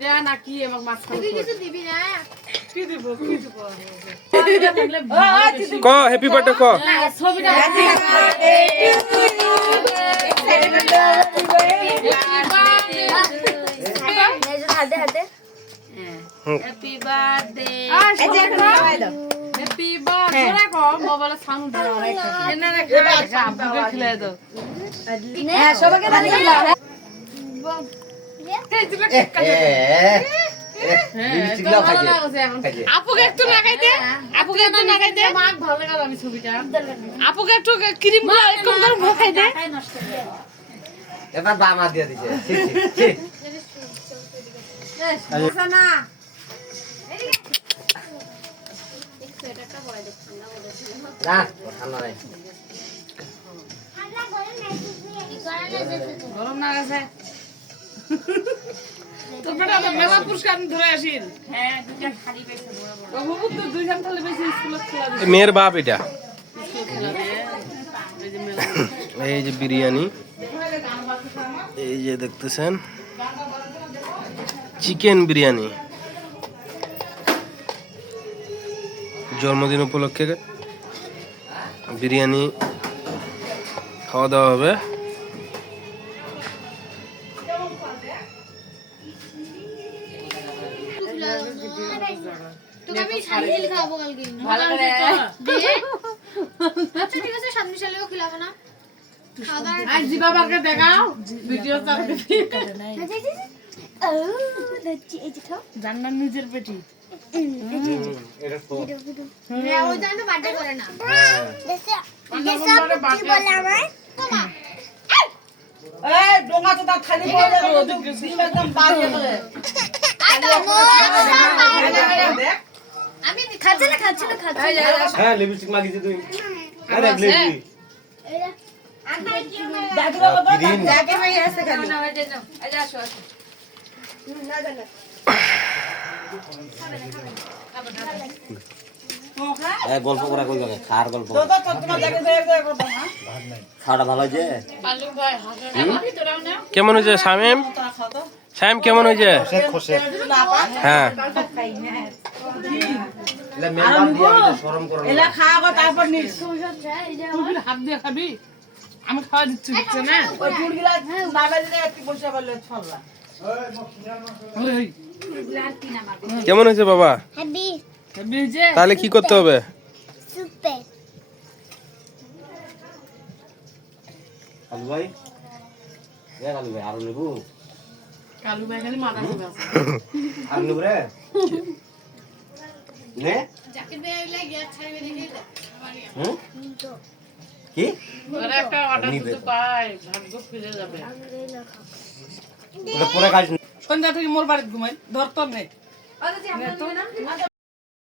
নাকি আমাকে মাছ খাওয়া কিছু দিবি না কি দিব ক হ্যাপি বার্থডে ক ছবিটা হ্যাপি বার্থডে হ্যাপি বার্থডে কো মোবাইলে সাউন্ড দাও এনে রেখা আব্বুকে খেলে দাও হ্যাঁ সবাইকে ভালো খেলাও আপুকে একটু লাগাই দে আপুকে একটু লাগাই দে মাক ভালো লাগলো আমি ছবিটা আপুকে একটু ক্রিম গুলো একটু করে মাখাই দে এবার বামা দিয়ে দিছে না না ঠান্ডা নাই গরম না গেছে তো বড় মেলা পুরস্কার ধরে আসিল হ্যাঁ দুইটা খালি পেয়েছে বাবু তো দুইখান খালি পেয়েছে স্কুলে খেলা দিছে মেয়ের বাপ এটা স্কুলে খেলা দিয়ে এই যে মেলা এই যে বিরিয়ানি এই যে দেখতেছেন চিকেন বিরিয়ানি জন্মদিন উপলক্ষে বিরিয়ানি খাওয়া দাওয়া হবে তোকে আমি শান্তিল খাবো কালকে ভালো করে আচ্ছা ঠিক আছে শান্তিশালীও খেলাবো না খাওয়া দাওয়া আজ জিবাবাকে দেখাও ভিডিও চালাতে ও লচ্ছি এই যে খাও জান্নার নিজের পেটি এটা তো হ্যাঁ ওই জানো বার্থডে করে না কি বলে আমার তোমা এই ডোঙা তো তার খালি বলে একদম বাজে করে আমি খাচ্ছি না হ্যাঁ লিপস্টিক মাগিছে তুই আরে লিপস্টিক দাদু বাবা দিন যাকে ভাই আছে খালি না হয়ে যাও এই যা আসো এ গল্প করা কই যাবে খার গল্প তো তোমার যাকে যাই করব না খাওয়াটা ভালো হয়েছে পালু ভাই হাতে তোরাও না কেমন হয়েছে শামিম তোরা খাও তো শামিম কেমন হয়েছে হ্যাঁ এলা মেম্বার দিয়া এটা শরম করো এলা খাওয়া তারপর নিস তুই হাত দিয়ে খাবি আমি খাওয়া দিচ্ছি বুঝছ না ওই ফুলগুলা বাবা দিলে একটু পয়সা বললে ছল্লা ওই কেমন হয়েছে বাবা হ্যাপি বিজে তাহলে কি করতে হবে সুপার আলু ভাই আলু ভাই আরো নেবো কালু ভাই খালি মাথা ঘুরে আছে আরো নেবো রে নে জাকির ভাই আইলে গিয়া ছাড়বে দেখে হুম কি ওরা একটা অর্ডার দিতে পায় ভাগ্য ফিরে যাবে ওটা পরে কাজ সন্ধ্যা থেকে মোর বাড়িতে ঘুমাই ধরতো নেই